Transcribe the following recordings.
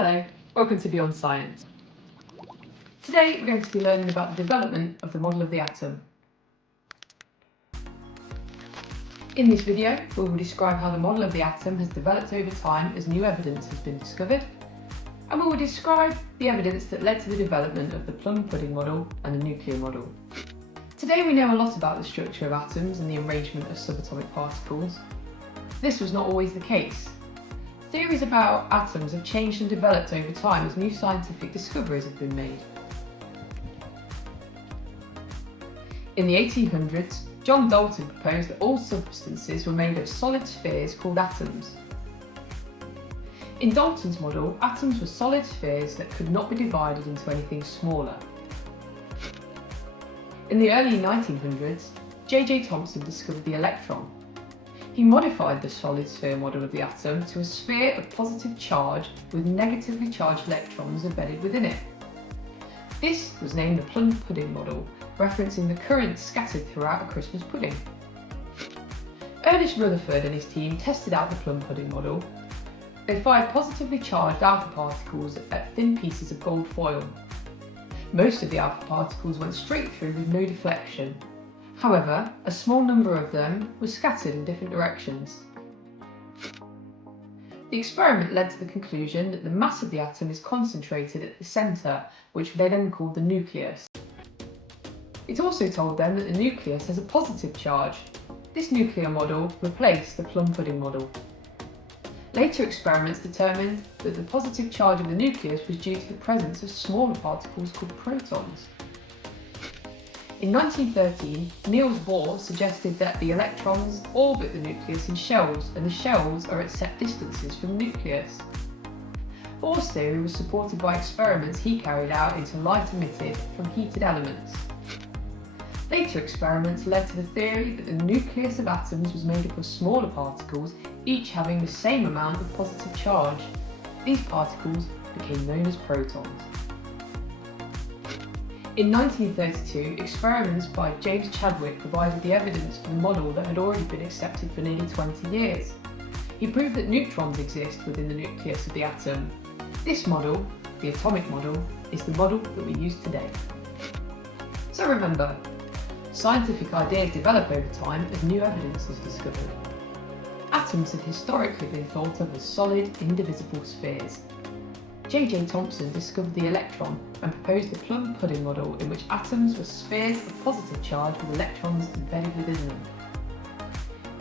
Hello, welcome to Beyond Science. Today we're going to be learning about the development of the model of the atom. In this video, we will describe how the model of the atom has developed over time as new evidence has been discovered, and we will describe the evidence that led to the development of the plum pudding model and the nuclear model. Today we know a lot about the structure of atoms and the arrangement of subatomic particles. This was not always the case. Theories about atoms have changed and developed over time as new scientific discoveries have been made. In the 1800s, John Dalton proposed that all substances were made of solid spheres called atoms. In Dalton's model, atoms were solid spheres that could not be divided into anything smaller. In the early 1900s, J.J. Thomson discovered the electron. He modified the solid sphere model of the atom to a sphere of positive charge with negatively charged electrons embedded within it. This was named the plum pudding model, referencing the currents scattered throughout a Christmas pudding. Ernest Rutherford and his team tested out the plum pudding model. They fired positively charged alpha particles at thin pieces of gold foil. Most of the alpha particles went straight through with no deflection. However, a small number of them were scattered in different directions. The experiment led to the conclusion that the mass of the atom is concentrated at the centre, which they then called the nucleus. It also told them that the nucleus has a positive charge. This nuclear model replaced the plum pudding model. Later experiments determined that the positive charge of the nucleus was due to the presence of smaller particles called protons. In 1913, Niels Bohr suggested that the electrons orbit the nucleus in shells, and the shells are at set distances from the nucleus. Bohr's theory was supported by experiments he carried out into light emitted from heated elements. Later experiments led to the theory that the nucleus of atoms was made up of smaller particles, each having the same amount of positive charge. These particles became known as protons. In 1932, experiments by James Chadwick provided the evidence for the model that had already been accepted for nearly 20 years. He proved that neutrons exist within the nucleus of the atom. This model, the atomic model, is the model that we use today. So remember, scientific ideas develop over time as new evidence is discovered. Atoms have historically been thought of as solid, indivisible spheres. J.J. Thomson discovered the electron and proposed the plum pudding model, in which atoms were spheres of positive charge with electrons embedded within them.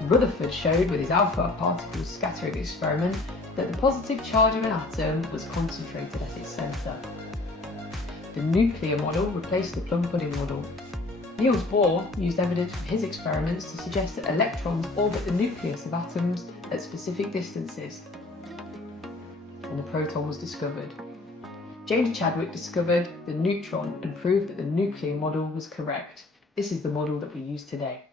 Rutherford showed with his alpha particles scattering experiment that the positive charge of an atom was concentrated at its centre. The nuclear model replaced the plum pudding model. Niels Bohr used evidence from his experiments to suggest that electrons orbit the nucleus of atoms at specific distances, and the proton was discovered. James Chadwick discovered the neutron and proved that the nuclear model was correct. This is the model that we use today.